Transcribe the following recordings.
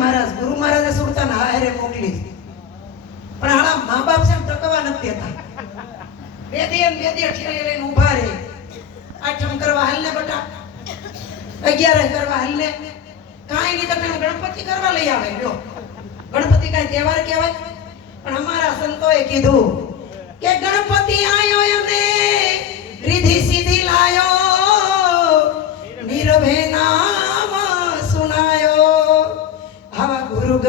મહારાજ, ગુરુ મહારાજે સુરતાને હારે મોકલી. પણ હાલા મા બાપ છે ટકવા નથી દેતા. બે દી એમ બે દી ઠેલી લઈને ઊભા રહે. આઠમ કરવા હાલ ને બટા. અગિયાર કરવા હાલ ને કાંઈ નહીં તમે ગણપતિ કરવા લઈ આવે. જો ગણપતિ કાંઈ તહેવાર કહેવાય? પણ અમારા સંતોએ કીધું કે ગણપતિ આયો અને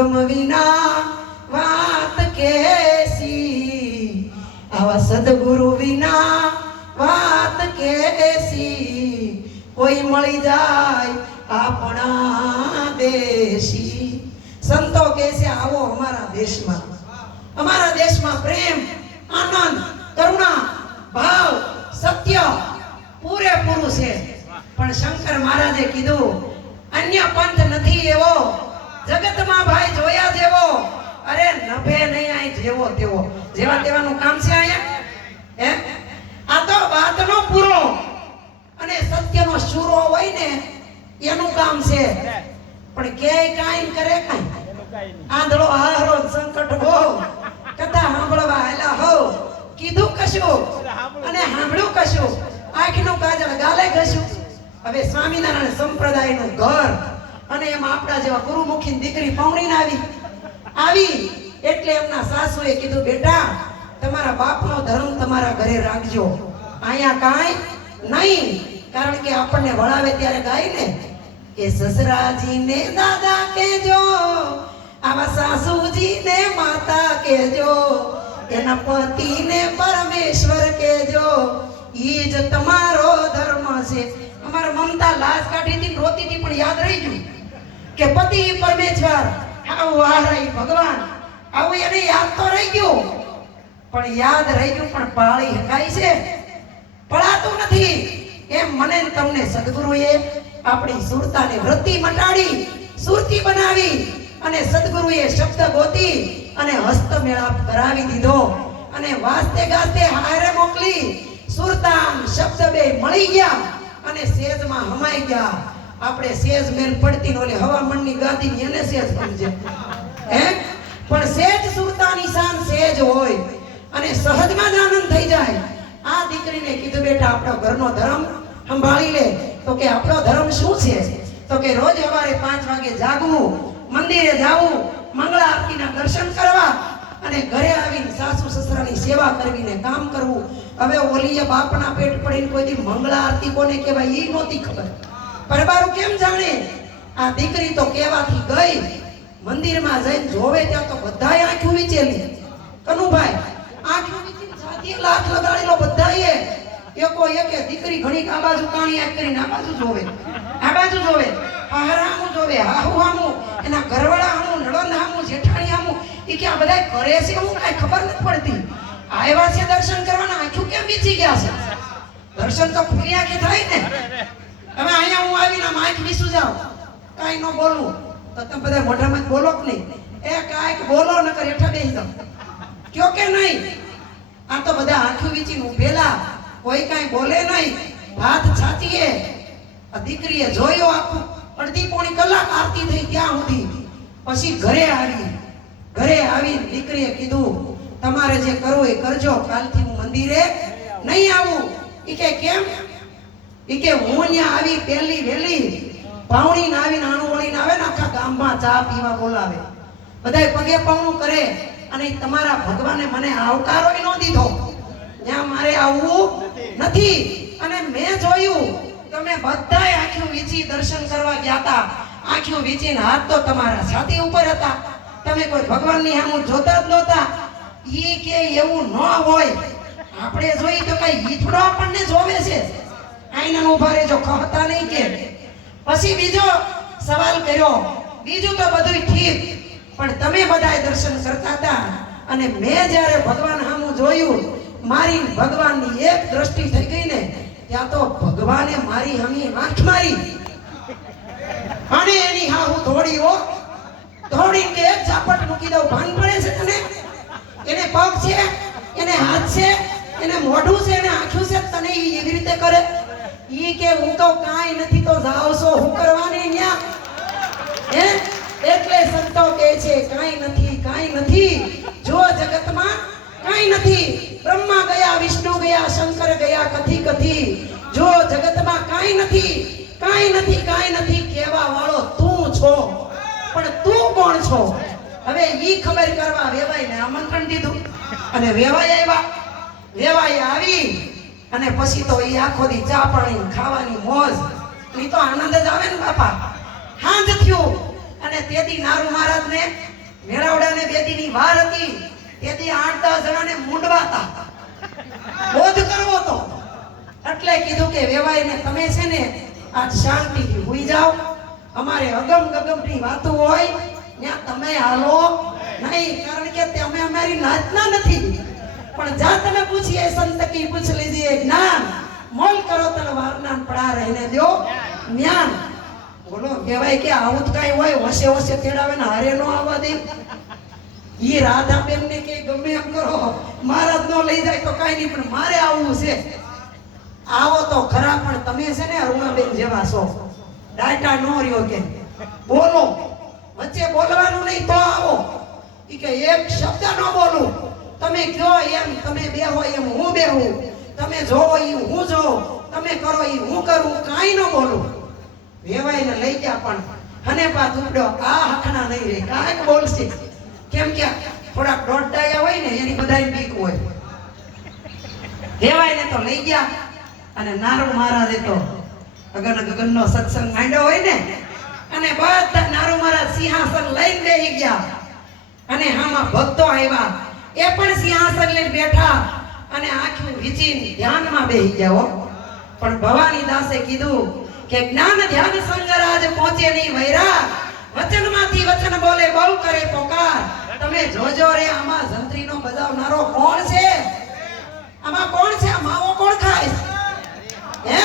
ગમ વિના વાત કેસી. આવા સદગુરુ વિના વાત કેસી. કોઈ મળી જાય આપણા દેશી. સંતો કે છે, આવો અમારા દેશમાં. અમારા દેશમાં પ્રેમ, આનંદ, કરુણા, ભાવ, સત્ય પૂરેપૂરું છે. પણ શંકર મહારાજે કીધું, અન્ય પંથ નથી એવો. જગતમાં ભાઈ જોયા જેવો. અરે નભે નહીં આય જેવો તેવો. જેવા તેવાનું કામ છે અહીંયા? હે? આ તો વાતનો પૂરો. અને સત્યનો શૂરો હોય ને, એનું કામ છે. પણ કે કાઈ કરે કાઈ? આંધળો હારો સંકટ હો. કથા સાંભળવા આયલા હો. કીધું કશું? અને સાંભળ્યું કશું? આંખનું કાજળ ગાલે કશું હવે સ્વામિનારાયણ સંપ્રદાયનું ઘર અને એમાં આપણા જેવા ગુરુમુખી દીકરી પૌણીને આવી. આવી એટલે એમના સાસુએ કીધું, બેટા, તમારા બાપનો ધર્મ તમારા ઘરે રાખજો. અહીંયા કાંઈ નહીં. કારણ કે આપણને વળાવે ત્યારે ગાય ને એ સસરાજીને દાદા કેજો આવા સાસુજીને માતા કેજો એના પતિને પરમેશ્વર કેજો ઈ જ તમારો ધર્મ છે. અમારા મમતા લાજ કાઢી હતી રોતી હતી પણ યાદ રહી ગયું. કે પતિ પરમેશ્વર આવું રહી ભગવાન. આવું એને યાદ તો રહી ગયું. પણ યાદ રહી ગયું, પણ પાળી હકાય છે. પળાતું નથી. એમ મને તમને સદગુરુએ આપણી સુરતાને વૃત્તિ મટાડી સુરતી બનાવી અને સદગુરુએ શબ્દ ગોતી અને હસ્ત મેળાપ કરાવી દીધો. અને વાસ્તે ગાસ્તે હારે મોકલી, સુરતાન શબ્દ બે મળી ગયા અને સેજમાં હમાઈ ગયા. આપણે સેજ મેલ પડતી ઓલી હવામણની ગાદી ની એને સેજ સમજે. હે? પણ સેજ સુરતાની શાન સેજ હોય અને સહજમાં જ આનંદ થઈ જાય. આ દીકરીને કીધું, બેટા, આપણો ઘરનો ધર્મ સંભાળી લે. તો કે, આપણો ધર્મ શું છે? તો કે, રોજ સવારે પાંચ વાગે જાગવું, મંદિરે જાવું, મંગળા આરતીના દર્શન કરવા અને ઘરે આવીને સાસુ સસરાની સેવા કરવીને કામ કરવું. હવે ઓલીએ બાપના પેટ પડીને કોઈ દી મંગળા આરતી કોને કહેવાય એ નહોતી ખબર. પરબારું કેમ જાણે? આ દીકરી તો કેવાથી ગઈ. મંદિરમાં જઈને જોવે ત્યાં તો બધાએ આંખું વિચેલી. કનુભાઈ, આંખ વિચીને સાચી લાખ લગાડેલો બધાએ. એકો એકે દીકરી ઘણી આ બાજુ કાણી આંખ કરીને આ બાજુ જોવે. આ બાજુ જોવે. હારા હામું જોવે હાહુ હામું એના ઘરવાળા હામું નણંદ હામું જેઠાણી હામું એ કે આ બધાય કરે છે હું કાંઈ ખબર નથી પડતી. આવ્યા છે દર્શન કરવાના, આંખું કેમ વીચી ગયા છે? દર્શન તો ખુલ્લી આંખે થાય ને. હવે અહીંયા હું આવીને માઇક વીસું જાઉં. કાંઈ ન બોલું. તો તમે બધા મોઢામાં બોલો કે નહીં? એ કાંઈક બોલો, નકર હેઠા બેસી જાઓ. કયો કે નહીં? આ તો બધા આંખું વીચીને ઉભેલા કોઈ કાંઈ બોલે નહીં. હાથ છાતીએ. દીકરીએ જોયો આખું. અડધી પોણી કલાક આરતી થઈ ત્યાં સુધી. પછી ઘરે આવી. ઘરે આવી દીકરીએ કીધું, તમારે જે કરવું એ કરજો. કાલથી હું મંદિરે નહીં આવું. એ કે, કેમ? ઈ કે હું ત્યાં આવી પહેલી વહેલી પાવણીને આવીને આણું વળીને આવે ને આખા ગામમાં ચા પીવા બોલાવે. બધાય પગે પાવણું કરે અને તમારા ભગવાને મને આવકારો ન દીધો. ત્યાં મારે આવવું નથી. અને મેં જોયું, તમે બધાય આંખો વીચી દર્શન કરવા ગયા હતા આંખો વીંચીને હાથ તો તમારા છાતી ઉપર હતા. તમે કોઈ ભગવાનની હામુ જોતા જ નહોતા. ઈ કે એવું ન હોય. આપણે જોઈ તો કઈ ઈથડો આપણને જોવે છે. આઈના ઊભા રહેજો, કહતા નહીં કે. પછી બીજો સવાલ કર્યો, બીજું તો બધું ઠીક, પણ તમે બધાય દર્શન કરતા હતા અને મેં જ્યારે ભગવાન સામું જોયું, મારી ભગવાનની એક દ્રષ્ટિ થઈ ગઈ ને, ત્યાં તો ભગવાને મારી હમી આંખ મારી. અને એની હા હું ધોડી હો. ધોડી કે એક ઝાપટ મૂકી દઉં, ભાન પડે છે તને? એને પગ છે, એને હાથ છે, એને મોઢું છે, એને આંખું છે, તને એવી રીતે કરે? ઈ કે હું તો કાંઈ નથી તો જાવ છો, હું કરવાની ન્યા? હે? એટલે સંતો કહે છે, કાંઈ નથી કાંઈ નથી. જો જગતમાં કાંઈ નથી. બ્રહ્મા ગયા, વિષ્ણુ ગયા, શંકર ગયા, કથી કથી. જો જગતમાં કાંઈ નથી કાંઈ નથી કાંઈ નથી, કહેવા વાળો તું છો. પણ તું કોણ છો? હવે ઈ ખબર કરવા વેવાઈને આમંત્રણ દીધું. અને વેવાઈ આવ્યા. વેવાઈ આવી. અને પછી તો એ આખો દી ચા પાણી, ખાવાની મોજ. એ તો આનંદ જ આવે ને બાપા. હાંજ થયું અને તેથી નારુ મહારાજને મેળાવડાને બેદીની વાર હતી. તેથી આઠ દસ જણાને મૂંડવાતા. બોધ કરવો તો એટલે કીધું કે, વેવાઈને તમે છે ને આ શાંતિથી હુઈ જાઓ. અમારે અગમ ગગમની વાતો હોય. ત્યાં તમે હાલો. નહીં, કારણ કે તે અમે અમારી નાચના નથી. પણ જા તમે પૂછીએ સંત કી પૂછ લીજીએ જ્ઞાન. મોલ કરો તને વારના પડા રહીને દો જ્ઞાન. બોલો, કહેવાય કે આવું જ કાંઈ હોય, વસે વસે તેડાવે ને હારે નો આવવા દે. ઈ રાધાબેન ને કે ગમે એમ કરો, મહારાજ નો લઈ જાય તો કાંઈ નહીં, પણ મારે આવવું છે. આવો તો ખરા, પણ તમે છે ને અરુણાબેન જેવા છો. ડાટા નો રહ્યો કે. બોલો. વચ્ચે બોલવાનું નહીં તો આવો. કે એક શબ્દ ન બોલું. તમે કયો એમ, તમે બેહો એમ, હું બેહું. તમે જોવો એ હું જોઉં. તમે કરો એ હું કરું. કાંઈ ન બોલું. વેવાઈને લઈ ગયા પણ અને પા દુબડો આ હખણા નહીં રે. કાંઈક બોલશે. કેમ કે થોડાક દોડડાયા હોય ને, એની બધાય બીક હોય. વેવાઈને તો લઈ ગયા અને નારુ મારા તો ગગન ગગનનો સત્સંગ માંડ્યો હોય ને, અને બધા નારું મહારાજ સિંહાસન લઈને બેહી ગયા. અને આમાં ભક્તો આવ્યા. એ પણ સિંહાસન લઈને બેઠા અને આંખું વીચીને ધ્યાનમાં બેહી ગયા પણ ભવાની દાસે કીધું કે જ્ઞાન ધ્યાન સંગરાજ પહોંચે નહીં વૈરા વચનમાંથી વચન બોલે, બહુ કરે પોકાર. તમે જોજો રે, આમાં જંત્રીનો બજાવનારો કોણ છે? આમાં કોણ છે? આ માવો કોણ ખાય? હે?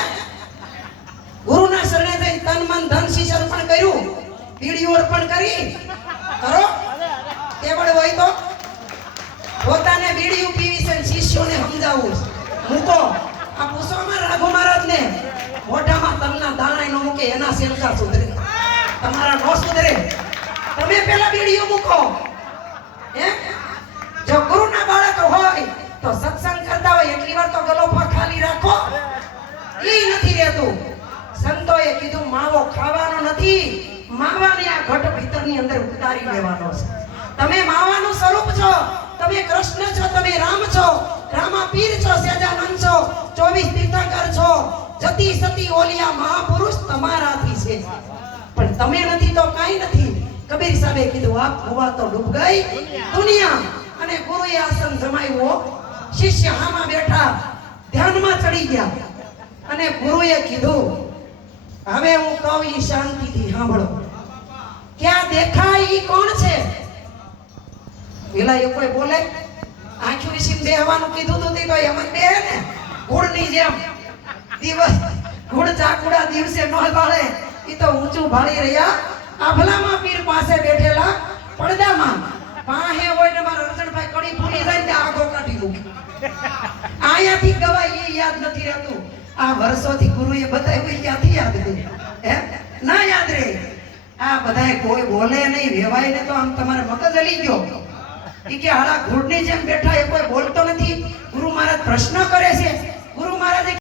ગુરુના શરણે જઈ તન મન ધન શીશ અર્પણ કર્યું. પીડીઓ અર્પણ કરી. કરો. કેવળ હોય તો. પોતાને બીડીયું પીવી છે શિષ્યોને સમજાવવું છે. મૂકો આ પૂછવામાં રાઘુ મહારાજને મોઢામાં તલના દાણા નો મૂકે, એના સેલકા સુધરે. તમારા નો સુધરે. તમે પેલા બીડીયું મૂકો. હે? જો ગુરુના બાળક હોય તો સત્સંગ કરતા હોય, એટલી વાર તો ગલોફા ખાલી રાખો. એ નથી રહેતું. સંતોએ કીધું, માવો ખાવાનો નથી. માવાને આ ઘટ ભીતરની અંદર ઉતારી લેવાનો છે. તમે માવાનું સ્વરૂપ છો. તમે કૃષ્ણ છો, તમે રામ છો રામા છો સજાનંદ છો, ચોવીસ તીર્થંકર છો. જતી સતી ઓલિયા મહાપુરુષ તમારાથી છે. પણ તમે નથી તો કાંઈ નથી. કબીર સાહેબે કીધું આપ હવા તો ડૂબ ગઈ. દુનિયા. અને ગુરુએ આસન જમાવ્યો. શિષ્ય હામાં બેઠા ધ્યાનમાં ચડી ગયા. અને ગુરુએ કીધું, હવે હું કહું ઈ શાંતિથી સાંભળો. ક્યાં દેખાય ઈ કોણ છે? પેલા એ કોઈ બોલે, આંખી વિસીને બેહવાનું કીધું તો તો એમ બેહે ને? ગુડની જેમ. દિવસ ગુડ ચાકુડા દિવસે ન ભાળે. એ તો ઊંચું ભાળી રહ્યા. આભલામાં પીર પાસે બેઠેલા પડદામાં. પાહે હોય ને મારા રજણભાઈ કડી પૂરી જાય ને આગો કાઢી દઉં. આયાથી ગવાય એ યાદ નથી રહેતું. આ વર્ષોથી ગુરુએ બતાવ્યું ક્યાંથી યાદ રહે હે? ના યાદ રહે. આ બધાય કોઈ બોલે નહીં, વેવાય ને તો આમ તમારે મગજ હલી ગયો. ઈ કે હાલા ઘોડની જેમ બેઠા એ કોઈ બોલતો નથી. ગુરુ મહારાજ પ્રશ્ન કરે છે. ગુરુ મહારાજે